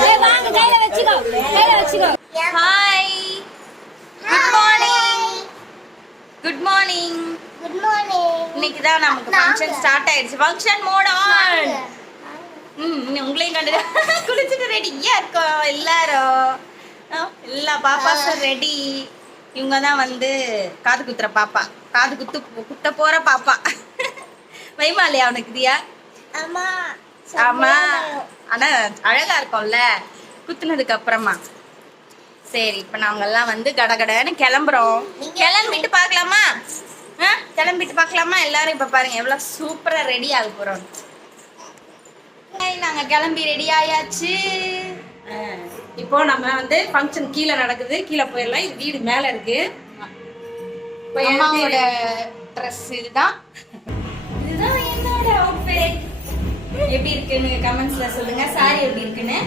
ஏய், வாங்க கையில வச்சுக்கோ கையில வச்சுக்கோ hi good morning good morning good morning இன்னைக்கு தான் நமக்கு ஃபங்க்ஷன் ஸ்டார்ட் ஆயிடுச்சு ஃபங்க்ஷன் மோட் ஆன் ம் உங்களையும் கண்டு குளிச்சுட்டு ரெடியா இருக்கோம் எல்லாரும். எல்லா பாப்பாஸும் ரெடி இவங்க தான் வந்து காது குத்துற பாப்பா. காது குத்து குத்த போற பாப்பா. வைமா இல்லையா அவனுக்கு தியா? ஆமா. ஆனா அழகா இருக்கும்ல? குத்துனதுக்கு அப்புறமா. சரி இப்ப நாங்க எல்லாம் வந்து கடகடன்னு கிளம்புறோம். கிளம்பிட்டு பார்க்கலாமா? ஆ? கிளம்பிட்டு பார்க்கலாமா? எல்லாரும் இப்ப பாருங்க எவ்வளவு சூப்பரா ரெடி ஆக போறோம். நாங்க கிளம்பி ரெடி ஆயாச்சு. இப்போ நம்ம வந்து ஃபங்க்ஷன் கீழே நடக்குது. கீழே போயிடலாம். இது வீடு மேல இருக்கு. அம்மாவோட ட்ரெஸ் இதுதான். இதுதான் என்னோட அவுட்ஃபிட் எப்படி இருக்குன்னு கமெண்ட்ஸ்ல சொல்லுங்க. சாரி எப்படி இருக்குன்னு.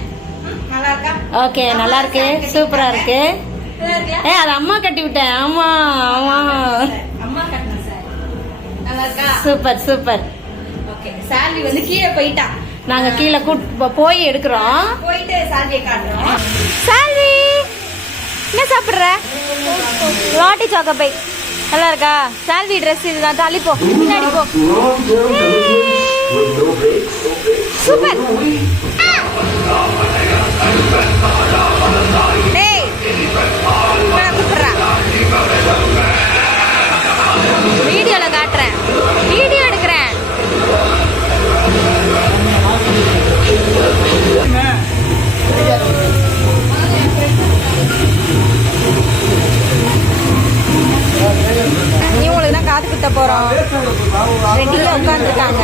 நல்லா இருக்கா? ஓகே நல்லா இருக்கு. சூப்பரா இருக்கு. இருக்கா ஏ அது அம்மா கட்டி விட்டேன். ஆமா ஆமா அம்மா கட்டின சாரி. நல்லா இருக்கா? சூப்பர் சூப்பர் ஓகே சால்வி வந்து கீழே போயிட்டா நாங்க கீழே கூட் போ- போய் எடுக்கிறோம். போயிட்டு சால்வியை காட்டுறோம். சால்வி என்ன சாப்பிடுற? லாட்டி சாக்கப்பை நல்லா இருக்கா? சால்வி ட்ரெஸ் இதுதான். தாலி போ. பின்னாடி போ. சூப்பர் டேய் இவனை கூப்பிடுறா. வீடியோல காட்டுறேன். வீடியோ எடுக்கிறேன். இவங்களுக்கு தான் காது குத்த போறோம். ரெடியா உட்காந்துருக்காங்க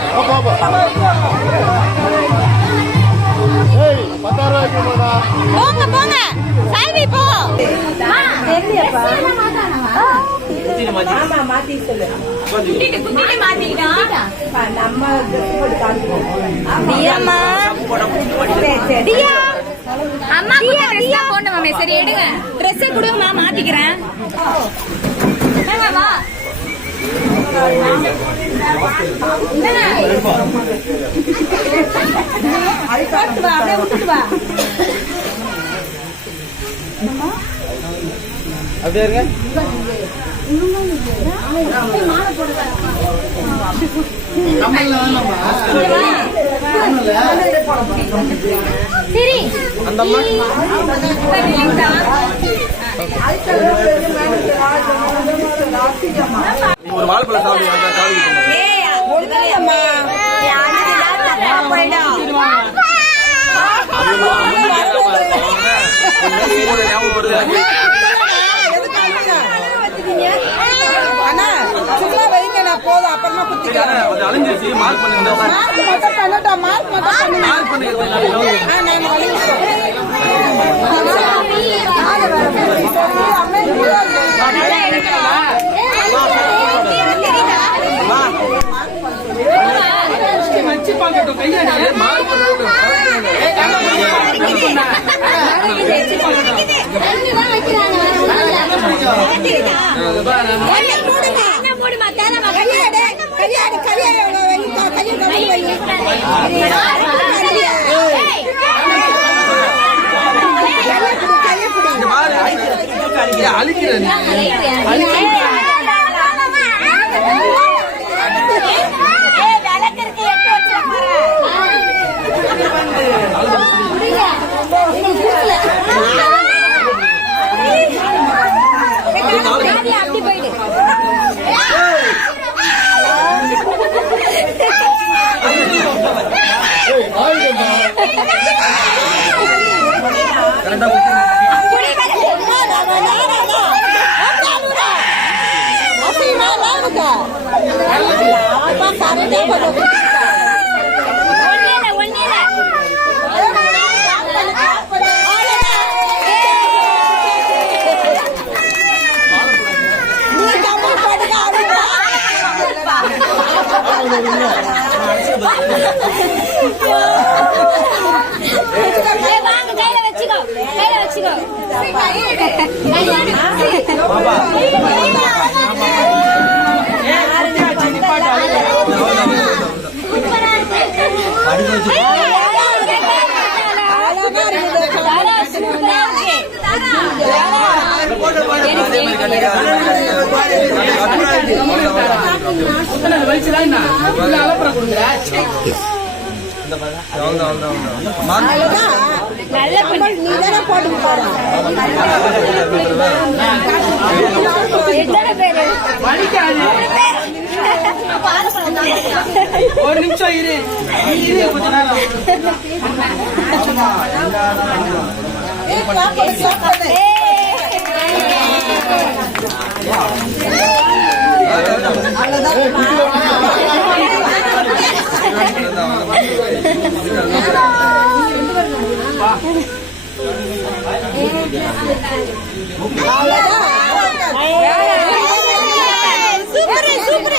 நீ ஒன்று தூக்கின நல்லா இருக்கு போங்க போங்க சால்வி போ தியாமா தியா அம்மா போடணும் சரி எடுங்க. ட்ரெஸ் கொடுங்கம்மா மாத்திக்கிறேன். அப்படியே இருங்க. சரி. அந்த ஒரு வாழைப்பழ போதும் அப்புறமா குத்திக்கலாம் அது அழிஞ்சிருச்சு. மார்க் பண்ணுங்க மார்க் மட்டும் பண்ணட்டும் மார்க் மட்டும் பண்ணுங்க. மார்க் பண்ணுங்க ஆ, நான் வலிக்கிறேன். கல்யாணம் என்ன போடுமா வாங்க கையில வச்சுக்கோ கையில வச்சுக்கோ அடுத்து ஒரு நிமிஷம் இரு இரு கொஞ்ச நேரம் சூப்பர் சூப்பர்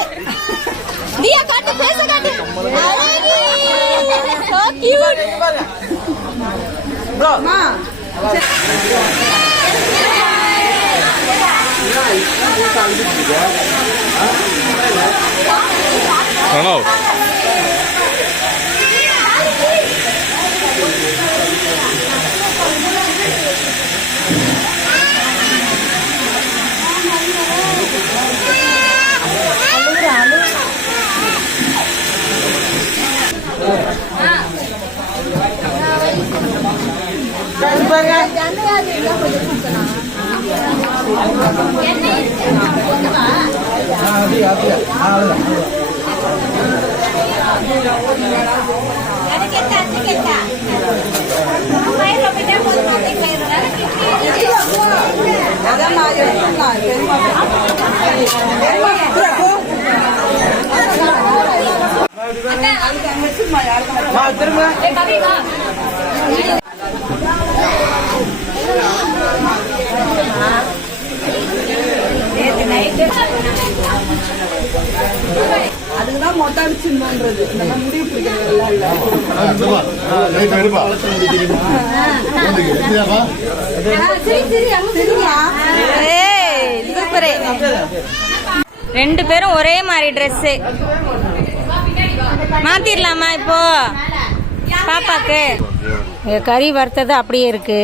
தியா காட்டு பேச காட்டு So cute. அம்மா, அதாம்மா, எடுத்துக்கலாம். பெரியம்மா. திரும்ப. அதுக்குதான் மொட்டை முடிவு பிடிக்கிறது ரெண்டு பேரும் ஒரே மாதிரி ட்ரெஸ்ஸு மாத்திரலாமா இப்போ? பாப்பாக்கு. கறி வறுத்தது அப்படியே இருக்கு.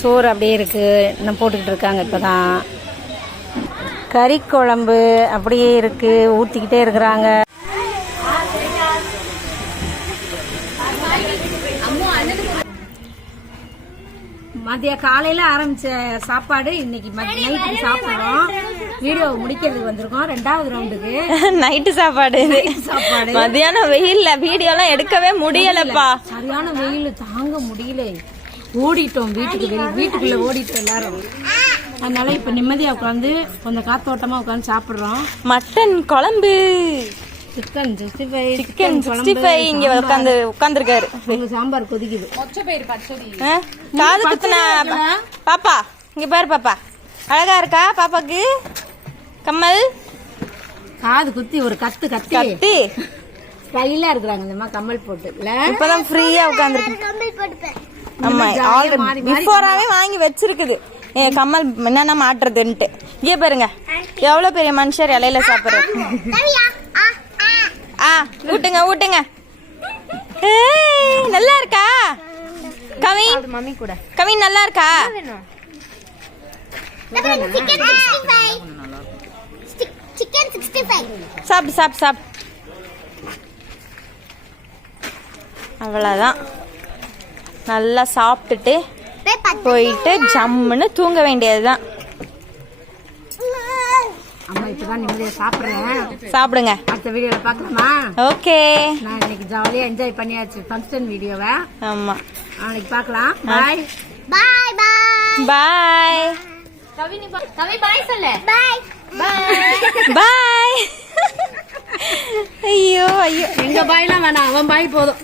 சோறு அப்படியே இருக்கு. இன்னும் போட்டுக்கிட்டு இருக்காங்க இப்போதான். கறி குழம்பு அப்படியே இருக்கு. ஊற்றிக்கிட்டே இருக்கிறாங்க. மதிய காலையில ஆரம்பிச்ச சாப்பாடு இன்னைக்கு நைட்டுக்கு சாப்பிடுறோம் வீடியோ முடிக்கிறதுக்கு வந்திருக்கோம். ரெண்டாவது ரவுண்டுக்கு. நைட்டு சாப்பாடு. சாப்பாடு. மதியானம் வெயில்ல வீடியோலாம் எடுக்கவே முடியலப்பா. சரியான வெயில் தாங்க முடியல. ஓடிட்டோம் வீட்டுக்கு வெளிய வீட்டுக்குள்ள ஓடிட்டோம் எல்லாரும். அதனால இப்ப நிம்மதியா உட்காந்து கொஞ்சம் காத்தோட்டமா உட்காந்து சாப்பிடுறோம். மட்டன் குழம்பு. Chicken sixty five chicken sixty five இங்க உட்காந்து உட்காந்துருக்காரு. உங்க சாம்பார் கொதிக்குது. காது குத்துன பாப்பா இங்க பாரு பாப்பா. அழகா இருக்கா பாப்பாக்கு? கம்மல்? காது குத்தி ஒரு கத்து கத்தி. கத்தி. ஸ்டைலா இருக்கிறாங்க இந்த மாதிரி கம்மல் போட்டு. இப்பதான் ஃப்ரீயா உட்காந்துருக்கு. கம்பி போட்டுப்பேன். ஆமா ஆல்ரெடி பிஃபோராவே வாங்கி வச்சிருக்குது. ஏ, கம்மல் என்னென்ன மாட்டுறதுன்ட்டு. இங்கே பாருங்க. எவ்வளவு பெரிய மனுஷர் இலையில சாப்பிடுறாரு? தவியா ஆ ஊட்டுங்க ஊட்டுங்க. நல்லா இருக்கா? கவின்? மம்மி கூட. கவின் நல்லா இருக்கா? சாப்பிடு சாப்பிடு சாப்பிடு. அவ்வளோதான். நல்லா சாப்பிட்டுட்டு போய் போயிட்டு ஜம்முன்னு தூங்க வேண்டியதுதான். அம்மா இப்பதான் நிம்மதியா சாப்பிடுறேன். சாப்பிடுங்க. அடுத்த வீடியோல பாக்கலாமா ஓகே. நான் இன்னைக்கு ஜாலியா என்ஜாய் பண்ணியாச்சு ஃபங்க்ஷன் வீடியோவை. ஆமா. நாளைக்கு பார்க்கலாம். பாய் பாய் பாய் பாய் பாய் பாய் ஐயோ ஐயோ. எங்க பாய்லாம் வேணாம். அவன் பாய் போதும்.